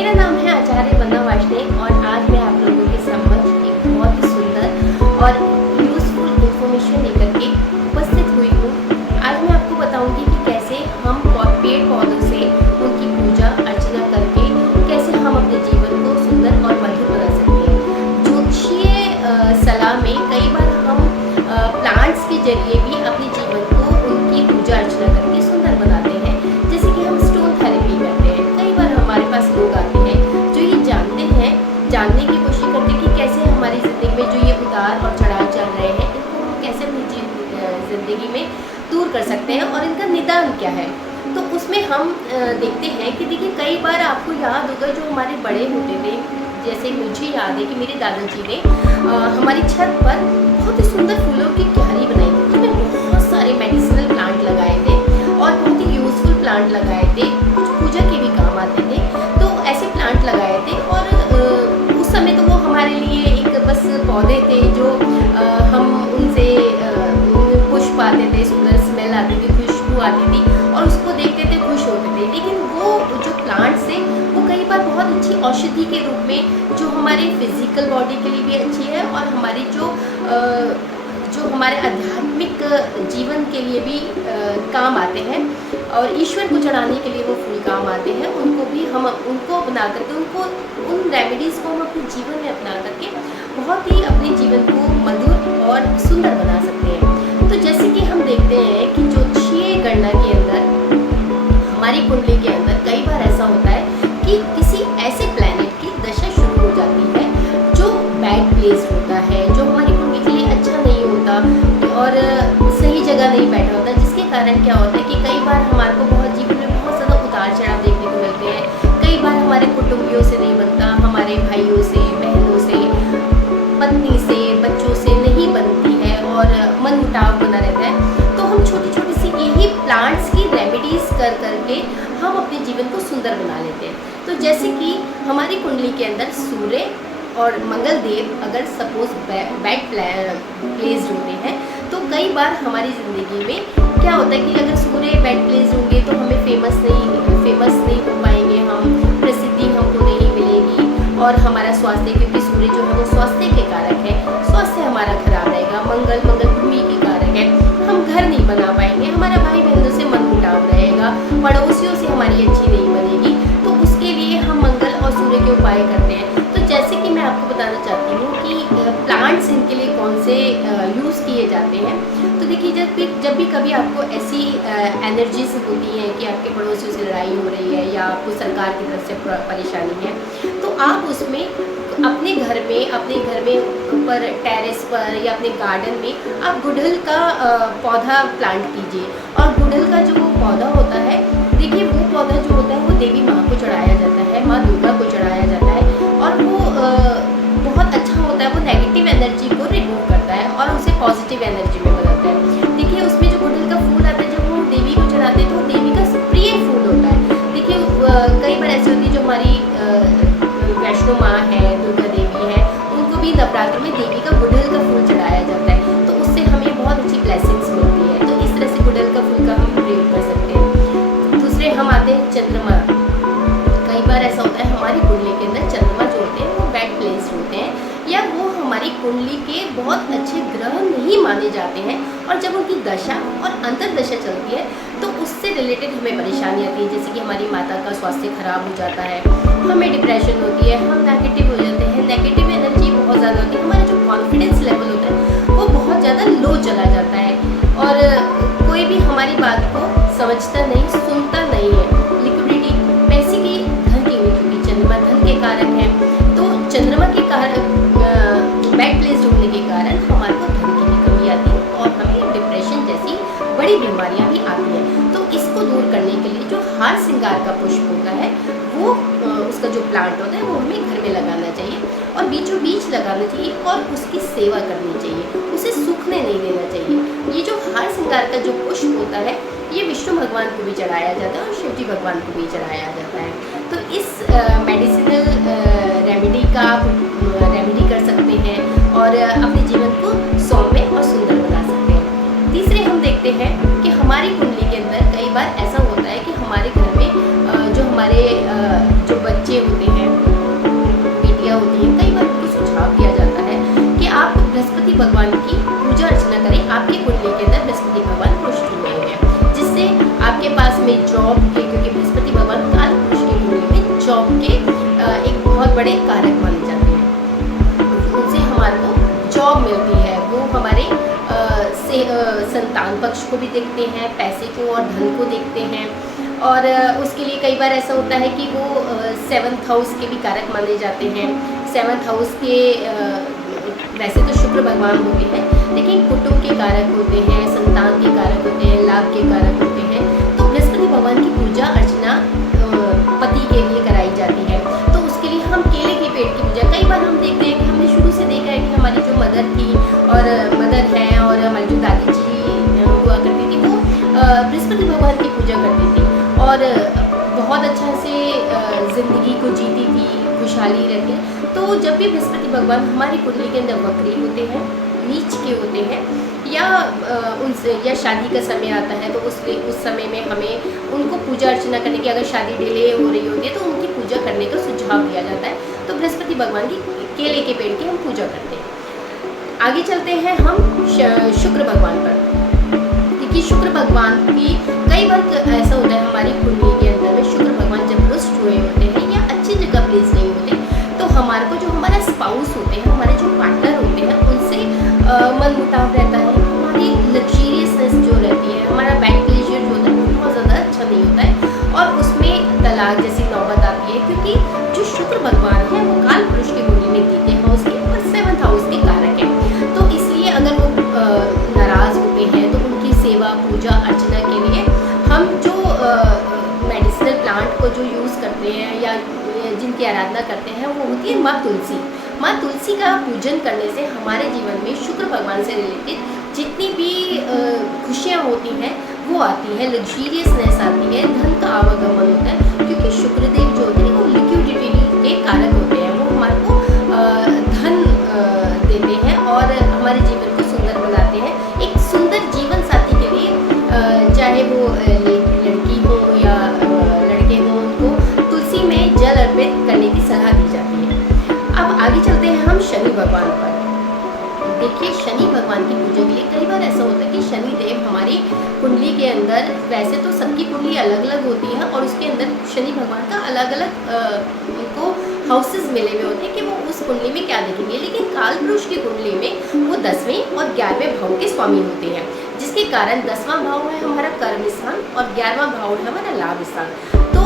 मेरा नाम है आचार्य वंदना वार्ष्णेय और आज मैं आप लोगों के समक्ष एक बहुत ही सुंदर और यूज़फुल इंफॉर्मेशन लेकर के उपस्थित हुई हूँ। आज मैं आपको बताऊंगी कि कैसे हम पेड़ पौधों से उनकी पूजा अर्चना करके कैसे हम अपने जीवन को सुंदर और मधुर बना सकते हैं। ज्योतिषीय सलाह में कई बार हम प्लांट्स के जरिए भी अपने जीवन को उनकी पूजा अर्चना करके सुंदर बनाते हैं। जैसे कि हम स्टोन थेरेपी करते हैं। कई बार हमारे पास लोग आते हैं जो ये जानने की कोशिश करते हैं कि कैसे हमारी ज़िंदगी में जो ये उतार और चढ़ाव चल रहे हैं इनको हम कैसे अपनी ज़िंदगी में दूर कर सकते हैं और इनका निदान क्या है। तो उसमें हम देखते हैं कि देखिए कई बार आपको याद होगा जो हमारे बड़े होते थे, जैसे मुझे याद है कि मेरे दादाजी ने हमारी छत पर बहुत ही सुंदर फूलों की क्यारी बनाई थी। उसमें बहुत सारे मेडिसिनल प्लांट लगाए थे और बहुत ही यूज़फुल प्लांट लगाए थे, कुछ पूजा के भी काम आते थे। तो ऐसे प्लांट लगाए थे और उस समय तो वो हमारे लिए एक बस पौधे थे जो हम उनसे पुष्प आते थे, सुंदर स्मेल आती थी, खुशबू आती थी और उसको देखते थे, खुश होते थे। लेकिन वो जो प्लांट्स थे वो कई बार बहुत अच्छी औषधि के रूप में जो हमारे फिजिकल बॉडी के लिए भी अच्छी है और हमारी जो हमारे आध्यात्मिक जीवन के लिए भी काम आते हैं और ईश्वर को चढ़ाने के लिए वो फूल काम आते हैं। उनको भी हम उनको बना करके उन रेमेडीज़ को हम अपने जीवन में अपना करके बहुत ही अपने जीवन को मधुर और सुंदर बना सकते हैं। तो जैसे कि हम देखते हैं कि ज्योतिषीय गणना के अंदर हमारी कुंडली के अंदर कई बार ऐसा होता है कि किसी ऐसे प्लैनेट की दशा शुरू हो जाती है जो बैड प्लेस होता है, जो हमारी कुंडली के लिए अच्छा नहीं होता और सही जगह नहीं बैठा होता, जिसके कारण क्या होता है कि कई बार हमारे को बहुत जीवन में बहुत ज़्यादा उतार चढ़ाव देखने को मिलते हैं। कई बार हमारे कुटुंबियों से नहीं बनता, हमारे भाइयों से, बहनों से, पत्नी से, बच्चों से नहीं बनती है और मन मुटाव बना रहता है। तो हम छोटी छोटी सी यही प्लांट्स की रेमेडीज़ कर करके हम अपने जीवन को सुंदर बना लेते हैं। तो जैसे कि हमारी कुंडली के अंदर सूर्य और मंगल देव अगर सपोज बैड प्लेस्ड होते हैं तो कई बार हमारी ज़िंदगी में क्या होता है कि अगर सूर्य बैड प्लेस्ड होंगे तो हमें फेमस नहीं हो पाएंगे, हम प्रसिद्धि हमको नहीं मिलेगी और हमारा स्वास्थ्य, क्योंकि सूर्य जो है वो स्वास्थ्य के कारक है, स्वास्थ्य हमारा खराब रहेगा। मंगल भूमि के कारक है, हम घर नहीं बना पाएंगे, हमारा भाई बहनों से मन मुटाव रहेगा, पड़ोसियों से हमारी अच्छी नहीं बनेगी। तो उसके लिए हम मंगल और सूर्य के उपाय करते हैं। तो जैसे कि मैं आपको बताना चाहती हूँ कि प्लांट्स इनके लिए कौन से यूज़ किए जाते हैं। तो देखिए जब भी कभी आपको ऐसी एनर्जीज होती हैं कि आपके पड़ोसियों से लड़ाई हो रही है या आपको सरकार की तरफ से परेशानी है, तो आप उसमें अपने घर में ऊपर टेरेस पर या अपने गार्डन में आप गुड़हल का पौधा प्लांट कीजिए। और गुड़हल का जो पौधा होता है, देखिए वो पौधा जो होता है वो देवी माँ को चढ़ाया जाता है, माँ दुर्गा को चढ़ाया जाता है और वो बहुत अच्छा होता है। वो नेगेटिव एनर्जी को रिमूव करता है और उसे पॉजिटिव एनर्जी में बदलता है। देखिए उसमें जो गुड़हल का फूल आता है, जब हम देवी को चढ़ाते हैं तो देवी का प्रिय फूल होता है। देखिए कई बार ऐसी होती है जो हमारी वैष्णो माँ है, दुर्गा देवी है, उनको भी नवरात्र में देवी का गुड़हल का फूल चढ़ाया जाता है। तो उससे हमें बहुत अच्छी ब्लेसिंग्स मिलती है। तो इस तरह से गुड़हल का फूल का हम प्रयोग कर सकते हैं। दूसरे हम आते हैं चंद्रमा। कई बार ऐसा होता है हमारी कुंडली के अंदर चंद्रमा जो होते हैं वो बैड प्लेस्ड होते हैं या वो हमारी कुंडली के बहुत अच्छे ग्रह नहीं माने जाते हैं और जब उनकी दशा और अंतर्दशा चलती है तो उससे रिलेटेड हमें परेशानी आती है। जैसे कि हमारी माता का स्वास्थ्य खराब हो जाता है, हमें डिप्रेशन होती है, हम नेगेटिव हो जाते हैं, नेगेटिव एनर्जी बहुत ज़्यादा होती है, हमारा जो कॉन्फिडेंस लेवल होता है वो बहुत ज़्यादा लो चला जाता है और कोई भी हमारी बात को समझता नहीं, सुनता नहीं है। लिक्विडिटी पैसे की, धन की नहीं, क्योंकि चंद्रमा धन के कारक है। तो चंद्रमा के कारण बैड प्लेस्ड होने के कारण हमारे को धन की भी कमी आती है और हमें डिप्रेशन जैसी बड़ी बीमारियां भी आती हैं। तो इसको दूर करने के लिए जो हार श्रृंगार का पुष्प होता है वो उसका जो प्लांट होता है वो हमें घर में लगाना चाहिए और बीचों बीच लगाना चाहिए और उसकी सेवा करनी चाहिए, उसे सूखने नहीं देना चाहिए। ये जो हार श्रृंगार का जो पुष्प होता है ये विष्णु भगवान को भी चढ़ाया जाता है और शिव जी भगवान को भी चढ़ाया जाता है। तो इस मेडिसिनल रेमेडी का आप रेमेडी कर सकते हैं और अपने जीवन को सौम्य और सुंदर बना सकते हैं। तीसरे हम देखते हैं कि हमारी कुंडली के अंदर कई बार ऐसा होता है कि हमारे घर में जो हमारे जो बच्चे होते हैं बड़े कारक माने जाते हैं। उनसे हमारे को जॉब मिलती है, वो हमारे संतान पक्ष को भी देखते हैं, पैसे को और धन को देखते हैं। और उसके लिए कई बार ऐसा होता है कि वो 7th हाउस के भी कारक माने जाते हैं। 7th हाउस के वैसे तो शुक्र भगवान होते हैं, लेकिन कुटुंब के कारक होते हैं, संतान के कारक होते हैं, लाभ के कारक होते हैं। तो बृहस्पति भगवान की पूजा अर्चना पति के लिए कराई जाती है। तो उसके लिए हम केले के पेड़ की पूजा, कई बार हम देखते हैं कि हमने शुरू से देखा है कि हमारी जो मदर थी और मदर है और हमारी जो दादी जी हुआ करती थी, वो बृहस्पति भगवान की पूजा करती थी और बहुत अच्छा से ज़िंदगी को जीती थी, खुशहाली रहती है। तो जब भी बृहस्पति भगवान हमारी कुंडली के अंदर वक्री होते हैं, नीच के होते हैं, या उनसे या शादी का समय आता है, तो उस समय में हमें उनको पूजा अर्चना करने की, अगर शादी डिले हो रही होती है तो उनकी पूजा करने का सुझाव दिया जाता है। तो बृहस्पति भगवान की केले के पेड़ की हम पूजा करते हैं। आगे चलते हैं हम शुक्र भगवान पर, क्योंकि शुक्र भगवान की कई बार ऐसा होता है हमारी कुंडली के अंदर में शुक्र भगवान जब रुष्ट हुए होते हैं या अच्छी जगह प्लेस नहीं होते, तो हमारे को जो हमारा स्पाउस होते हैं, हमारे जो पार्टनर होते हैं, उनसे मन मुटाव रहता है। हमारी लग्जरियसनेस जो रहती है, हमारा बैंक प्लेजर जो होता है, वो बहुत ज़्यादा अच्छा नहीं होता है और उसमें तलाक जैसी नौबत आती है, क्योंकि जो शुक्र भगवान है वो काल पुरुष की कुंडली में द्वितीय हाउस के और 7th हाउस के कारक हैं। तो इसलिए अगर वो नाराज़ होते हैं तो उनकी सेवा पूजा अर्चना के लिए हम जो मेडिसिनल प्लांट को जो यूज़ करते हैं या जिनकी आराधना करते हैं, वो होती है माँ तुलसी। माँ तुलसी का पूजन करने से हमारे जीवन में शुक्र भगवान से रिलेटेड जितनी भी खुशियाँ होती हैं वो आती है, लग्जरियसनेस आती है, धन का आवागमन होता है, क्योंकि शुक्रदेव जो होते हैं वो लिक्विडिटी के कारक होते हैं। वो हमारे को धन देते हैं और हमारे जीवन को सुंदर बनाते हैं। एक सुंदर जीवन साथी के लिए चाहे वो लड़की हो या लड़के हो, उनको तुलसी में जल अर्पित करने की सलाह दी जाती है। अब आगे चलते हैं हम शनि भगवान पर। देखिए, शनि भगवान की पूजा के लिए कई बार ऐसा होता है कि शनि देव हमारी कुंडली के अंदर, वैसे तो सबकी कुंडली अलग अलग होती है और उसके अंदर शनि भगवान का अलग अलग उनको हाउसेस मिले हुए होते हैं कि वो उस कुंडली में क्या देखेंगे, लेकिन काल पुरुष की कुंडली में वो 10वें और 11वें भाव के स्वामी होते हैं, जिसके कारण 10वां भाव है हमारा कर्म स्थान और 11वां भाव है हमारा लाभ स्थान। तो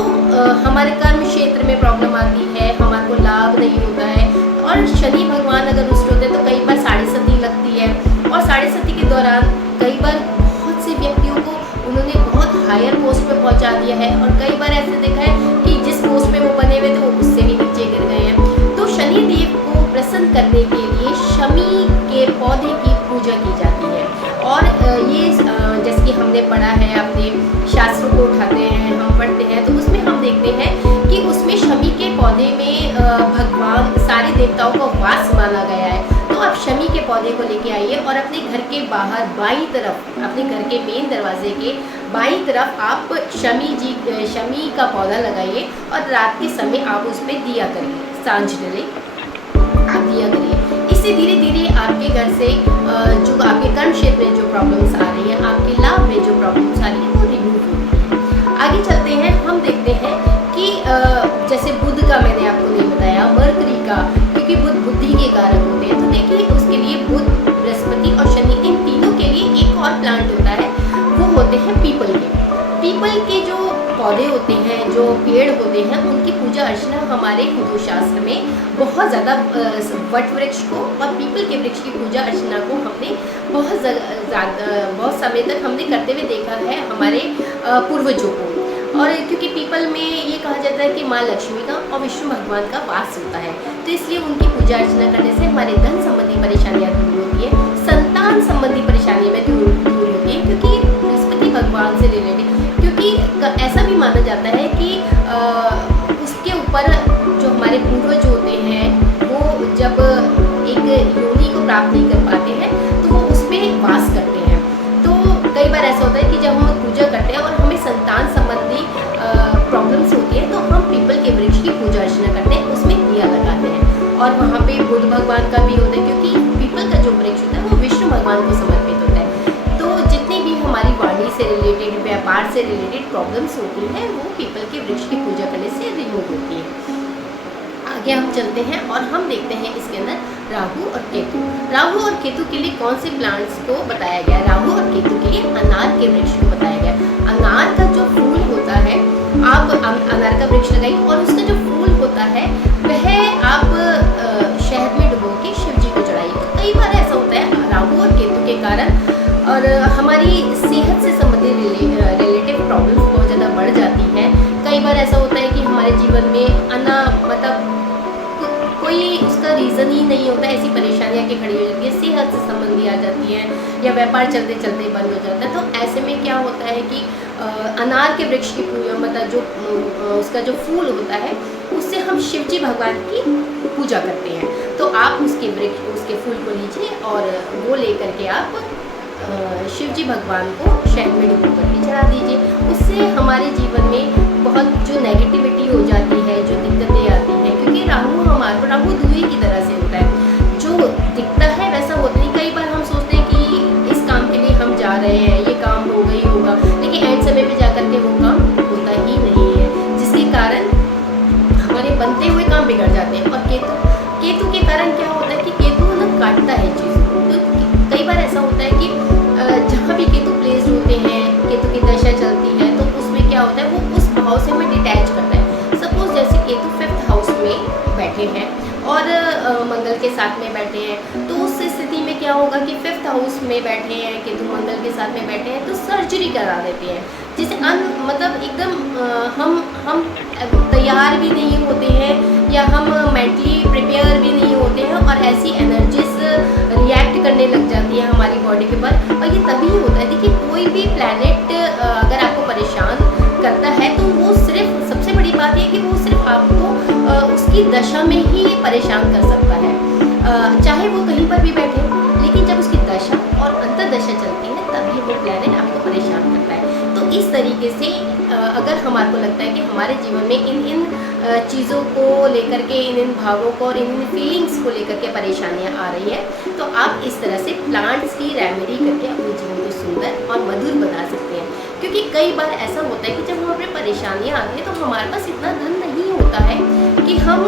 हमारे कर्म क्षेत्र में प्रॉब्लम आती है, हमारे को लाभ नहीं होता है और शनि भगवान अगर रुष्ट होते हैं तो कई बार साढ़े सती लगती है और साढ़े सती के दौरान कई बार बहुत से व्यक्तियों को उन्होंने बहुत हायर पोस्ट पे पहुंचा दिया है और कई बार ऐसे देखा है कि जिस पोस्ट पे वो बने हुए थे वो उससे भी नीचे गिर गए हैं। तो शनि देव को प्रसन्न करने के लिए शमी के पौधे की पूजा की जाती है और ये जैसे कि हमने पढ़ा है, अपने शास्त्रों को उठाते हैं, हम पढ़ते हैं, तो उसमें हम देखते हैं कि उसमें शमी के पौधे में भगवान सारे देवताओं का वास माना गया है। तो आप शमी के पौधे को लेके आइए और अपने घर के बाहर बाईं तरफ, अपने घर के मेन दरवाजे के बाईं तरफ आप शमी का पौधा लगाइए और रात के समय आप उसमें दिया करिए, सांझ डले आप दिया करिए। इससे धीरे धीरे आपके घर से जो आपके कर्म क्षेत्र में जो प्रॉब्लम्स आ रही हैं, आपके लाभ में जो प्रॉब्लम्स आ रही हैं, वो रिमूव होती है। आगे चलते हैं, हम देखते हैं कि जैसे बुध का मैंने आपको नहीं बताया, मरकरी का, क्योंकि बुध बुद्धि के कारक होते हैं। तो देखिए, उसके लिए बुध, बृहस्पति और शनि, इन तीनों के लिए एक और प्लांट होता है, वो होते हैं पीपल के। पीपल के जो पौधे होते हैं, जो पेड़ होते हैं, उनकी पूजा अर्चना हमारे हिंदू शास्त्र में बहुत ज़्यादा वट वृक्ष को और पीपल के वृक्ष की पूजा अर्चना को हमने बहुत समय तक हमने करते हुए देखा है हमारे पूर्वजों को। और क्योंकि पीपल में ये कहा जाता है कि माँ लक्ष्मी का और विष्णु भगवान का वास होता है, तो इसलिए उनकी पूजा अर्चना करने से हमारे धन संबंधी परेशानियाँ दूर होती है, संतान संबंधी परेशानियाँ में दूर होती है, क्योंकि बृहस्पति भगवान से रिलेटेड, क्योंकि ऐसा भी माना जाता है कि उसके ऊपर जो हमारे पूर्वज होते हैं वो जब एक योनि को प्राप्त नहीं कर पाते हैं तो वो उस पर वास करते हैं। तो कई बार ऐसा होता है कि जब हम पूजा करते हैं और हमें संतान संबंधी प्रॉब्लम्स होती है तो हम पीपल के वृक्ष की पूजा अर्चना करते हैं, उसमें दिया लगाते हैं और वहाँ पे बुध भगवान का भी होता है, क्योंकि पीपल का जो वृक्ष होता है वो विष्णु भगवान को समर्पित होता है। तो जितनी भी हमारी वाणी से रिलेटेड, व्यापार से रिलेटेड प्रॉब्लम्स होती हैं वो पीपल के वृक्ष की पूजा करने से रिमूव होती है। आगे हम चलते हैं और हम देखते हैं इसके अंदर राहु और केतु। राहु और केतु के लिए कौन से प्लांट्स को बताया गया है? राहु और केतु के लिए अनार के वृक्ष को बताया गया है। अनार का जो फूल होता है, आप अनार का वृक्ष लगाइए और उसका जो फूल होता है वह आप शहद में डुबो के शिव जी को चढ़ाइए। तो कई बार ऐसा होता है राहु और केतु के कारण और हमारी सेहत से संबंधित रिलेटिव प्रॉब्लम्स बहुत ज़्यादा बढ़ जाती हैं। कई बार ऐसा होता है कि हमारे जीवन में मतलब कोई उसका रीज़न ही नहीं होता, ऐसी परेशानियाँ की खड़ी हो जाती है, सेहत से संबंधी आ जाती हैं या व्यापार चलते चलते बंद हो जाता है। तो ऐसे में क्या होता है कि अनार के वृक्ष की पूजा मतलब जो उसका जो फूल होता है उससे हम शिव जी भगवान की पूजा करते हैं। तो आप उसके फूल को लीजिए और वो लेकर के आप शिव जी भगवान को शहद में डुबो करके चढ़ा दीजिए। उससे हमारे जीवन में बहुत जो नेगेटिविटी हो जाती है, जो दिक्कतें आती हैं, क्योंकि राहु धुएं की तरह से होता है, जो दिखता है वैसा होता नहीं। कई बार हम सोचते हैं कि इस काम के लिए हम जा रहे हैं, ये काम होगा ही होगा, लेकिन एंड समय पे जाकर के वो काम होता ही नहीं है, जिसके कारण हमारे बनते हुए काम बिगड़ जाते हैं। और केतु के कारण क्या होता है कि केतु ना काटता है चीज़ों को। तो कई बार ऐसा होता है कि जहाँ भी केतु प्लेस्ड होते हैं, केतु की दशा चलती है, तो उसमें क्या होता है वो उस भाव से हमें डिटैच करता है। सपोज जैसे केतु 5th हाउस में बैठे हैं और मंगल के साथ में बैठे हैं, तो उस स्थिति में क्या होगा कि 5th हाउस में बैठे हैं, केतु मंगल के साथ में बैठे हैं, तो सर्जरी करा देते हैं, जिसे मतलब एकदम हम तैयार भी नहीं होते हैं या हम मेंटली प्रिपेयर भी नहीं होते हैं और ऐसी एनर्जीज रिएक्ट करने लग जाती है हमारी बॉडी के ऊपर। और ये तभी होता है, देखिए कोई भी प्लैनेट अगर आपको परेशान करता है तो वो सिर्फ सबसे बड़ी बात है कि वो सिर्फ आपको उसकी दशा में ही परेशान कर सकता है, चाहे वो कहीं पर भी बैठे, लेकिन जब उसकी दशा और अंतर्दशा चलती है तभी वो प्लैनेट आपको परेशान करता है। तो इस तरीके से अगर हमारे को लगता है कि हमारे जीवन में इन चीज़ों को लेकर के, इन भावों को और इन फीलिंग्स को लेकर के परेशानियाँ आ रही है, तो आप इस तरह से प्लांट्स की रेमेडी करके अपने जीवन को सुंदर और मधुर बना सकते हैं। क्योंकि कई बार ऐसा होता है कि जब हमें परेशानियाँ आती हैं तो हमारे पास इतना धन नहीं होता है कि हम